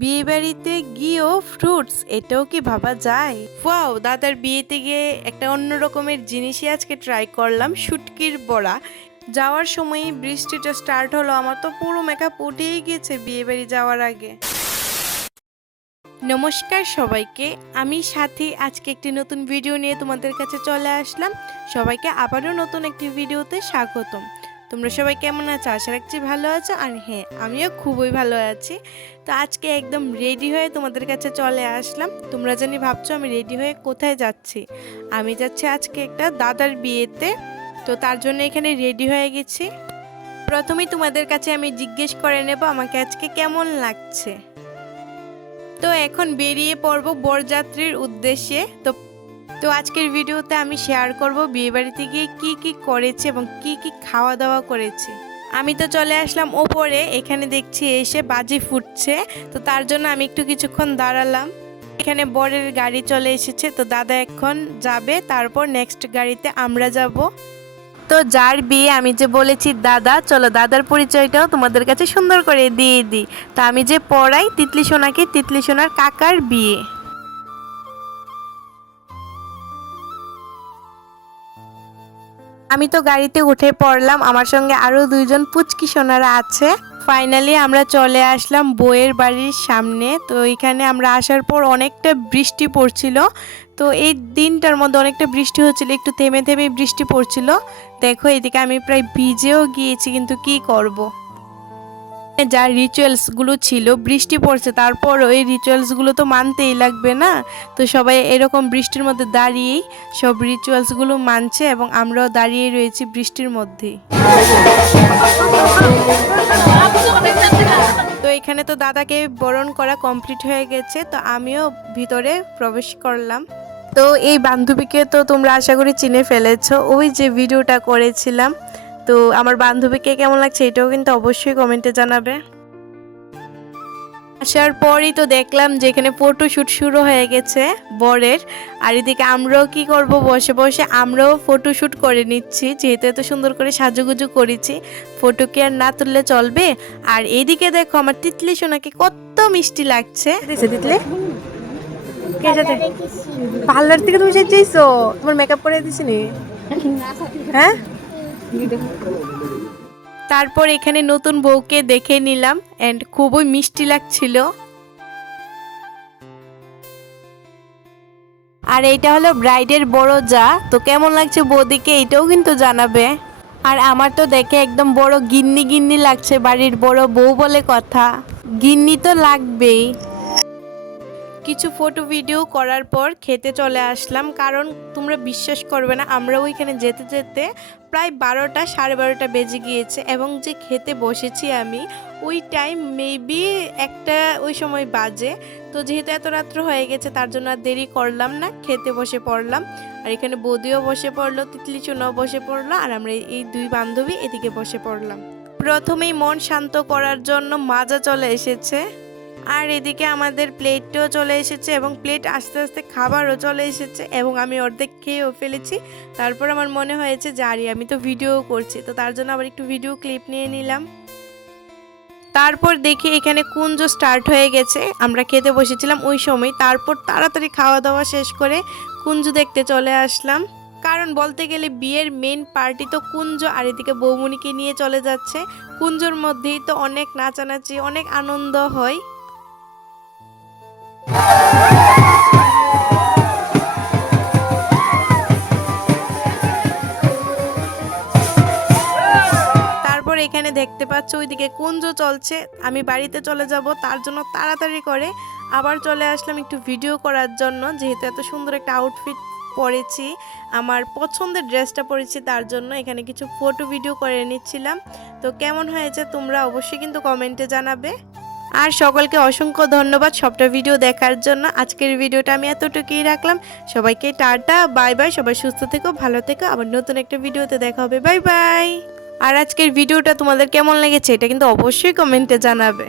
বিয়ে বাড়িতে গিয়েও ফ্রুটস, এটাও কি ভাবা যায়? ওয়াও, দাদার বিয়েতে গিয়ে একটা অন্য রকমের জিনিসই আজকে ট্রাই করলাম, শুটকির বড়া। যাওয়ার সময়ই বৃষ্টিটা স্টার্ট হলো, আমার তো পুরো মেকআপ উঠেই গেছে বিয়ে বাড়ি যাওয়ার আগে। নমস্কার সবাইকে, আমি সাথী। আজকে একটি নতুন ভিডিও নিয়ে তোমাদের কাছে চলে আসলাম। সবাইকে আবারও নতুন একটি ভিডিওতে স্বাগতম। তোমরা সবাই কেমন আছো? আশা রাখছি ভালো আছো। আর হ্যাঁ, আমিও খুবই ভালো আছি। তো আজকে একদম রেডি হয়ে তোমাদের কাছে চলে আসলাম। তোমরা জানি ভাবছো আমি রেডি হয়ে কোথায় যাচ্ছি। আমি যাচ্ছি আজকে একটা দাদার বিয়েতে, তো তার জন্য এখানে রেডি হয়ে গেছি। প্রথমেই তোমাদের কাছে আমি জিজ্ঞেস করে নেব আমাকে আজকে কেমন লাগছে। তো এখন বেরিয়ে পড়বো বরযাত্রীর উদ্দেশ্যে। তো আজকের ভিডিওতে আমি শেয়ার করব বিয়েবাড়িতে গিয়ে কি কি করেছি এবং কি কি খাওয়া দাওয়া করেছি। আমি তো চলে আসলাম ওপরে, এখানে দেখছি এসে বাজি ফুটছে, তো তার জন্য আমি একটু কিছুক্ষণ দাঁড়ালাম। এখানে বরের গাড়ি চলে এসেছে, তো দাদা এখন যাবে, তারপর নেক্সট গাড়িতে আমরা যাব। তো যার বিয়ে আমি যে বলেছি দাদা, চলো দাদার পরিচয়টাও তোমাদের কাছে সুন্দর করে দিয়ে দিই। তো আমি যে পড়াই তিতলি সোনাকে, তিতলি সোনার কাকার বিয়ে। আমি তো গাড়িতে উঠে পড়লাম, আমার সঙ্গে আরো দুইজন পুচকি সোনারা আছে। ফাইনালি আমরা চলে আসলাম বউয়ের বাড়ির সামনে। তো এখানে আমরা আসার পর অনেকটা বৃষ্টি পড়ছিল, তো এই দিনটার মধ্যে অনেকটা বৃষ্টি হচ্ছিল, একটু থেমে থেমে বৃষ্টি পড়ছিল। দেখো এদিকে আমি প্রায় ভিজেও গিয়েছি, কিন্তু কি করব। যা রিচুয়ালসগুলো ছিল, বৃষ্টি পড়ছে তারপর ওই রিচুয়ালসগুলো তো মানতেই লাগবে না। তো সবাই এরকম বৃষ্টির মধ্যে দাঁড়িয়েই সব রিচুয়ালসগুলো মানছে এবং আমরাও দাঁড়িয়ে রয়েছি বৃষ্টির মধ্যেই। তো এখানে তো দাদাকে বরণ করা কমপ্লিট হয়ে গেছে, তো আমিও ভিতরে প্রবেশ করলাম। তো এই বান্ধবীকে তো তোমরা আশা করি চিনে ফেলেছো, ওই যে ভিডিওটা করেছিলাম। তো আমার বান্ধবীকে কেমন লাগছে এটাও কিন্তু অবশ্যই কমেন্টে জানাবে। আসার পরই তো দেখলাম যে এখানে ফটোশুট শুরু হয়ে গেছে বরের। আর এদিকে আমরাও কি করব, বসে বসে আমরাও ফটোশুট করে নিচ্ছি, যেহেতু এত সুন্দর করে সাজুগুজু করেছি, ফটো কি আর না তুললে চলবে। আর এইদিকে দেখো আমার তিতলি সোনাকে কত মিষ্টি লাগছে। তিতলি পার্লার থেকে তুমি সেজেছো, তোমার মেকআপ করে দিছিনি? হ্যাঁ, তারপর এখানে নতুন বউকে দেখে নিলাম এন্ড খুবই মিষ্টি লাগছিল। আর এইটা হলো ব্রাইডের বড় যা, তো কেমন লাগছে বৌদিকে এটাও কিন্তু জানাবে। আর আমার তো দেখে একদম বড় গিন্নি গিন্নি লাগছে, বাড়ির বড় বউ বলে কথা, গিন্নি তো লাগবেই। কিছু ফটো ভিডিও করার পর খেতে চলে আসলাম, কারণ তোমরা বিশ্বাস করবে না, আমরা ওইখানে যেতে যেতে প্রায় 12টা 12:30 বেজে গিয়েছে এবং যে খেতে বসেছি আমি ওই টাইম মেবি একটা ওই সময় বাজে। তো যেহেতু এত রাত্র হয়ে গেছে তার জন্য আর দেরি করলাম না, খেতে বসে পড়লাম। আর এখানে বৌদিও বসে পড়লো, তিতলি চুনাও বসে পড়লো, আর আমরা এই দুই বান্ধবী এদিকে বসে পড়লাম। প্রথমেই মন শান্ত করার জন্য মাজা চলে এসেছে, আর এদিকে আমাদের প্লেটও চলে এসেছে এবং প্লেট আস্তে আস্তে খাবারও চলে এসেছে এবং আমি অর্ধেক খেয়েও ফেলেছি। তারপর আমার মনে হয়েছে যে আরে আমি তো ভিডিও করছি, তো তার জন্য আবার একটু ভিডিও ক্লিপ নিয়ে নিলাম। তারপর দেখি এখানে কুঞ্জ স্টার্ট হয়ে গেছে, আমরা খেতে বসেছিলাম ওই সময়। তারপর তাড়াতাড়ি খাওয়া দাওয়া শেষ করে কুঞ্জ দেখতে চলে আসলাম, কারণ বলতে গেলে বিয়ের মেন পার্টি তো কুঞ্জ, আর এদিকে বৌমনিকে নিয়ে চলে যাচ্ছে। কুঞ্জর মধ্যেই তো অনেক নাচানাচি, অনেক আনন্দ হয়। তারপর এখানে দেখতে পাচ্ছ ওইদিকে কুঞ্জ চলছে, আমি বাড়িতে চলে যাব, তার জন্য তাড়াতাড়ি করে আবার চলে আসলাম একটু ভিডিও করার জন্য, যেহেতু এত সুন্দর একটা আউটফিট পরেছি, আমার পছন্দের ড্রেসটা পরেছি, তার জন্য এখানে কিছু ফটো ভিডিও করে নিচ্ছিলাম। তো কেমন হয়েছে তোমরা অবশ্যই কিন্তু কমেন্টে জানাবে। আর সকলকে অসংখ্য ধন্যবাদ সবটা ভিডিও দেখার জন্য। আজকের ভিডিওটা আমি এতটুকুই রাখলাম। সবাইকে টাটা, বাই বাই, সবাই সুস্থ থেকো, ভালো থেকো, আবার নতুন একটা ভিডিওতে দেখা হবে। Bye bye. আর আজকের ভিডিওটা তোমাদের কেমন লেগেছে এটা কিন্তু অবশ্যই কমেন্টে জানাবে।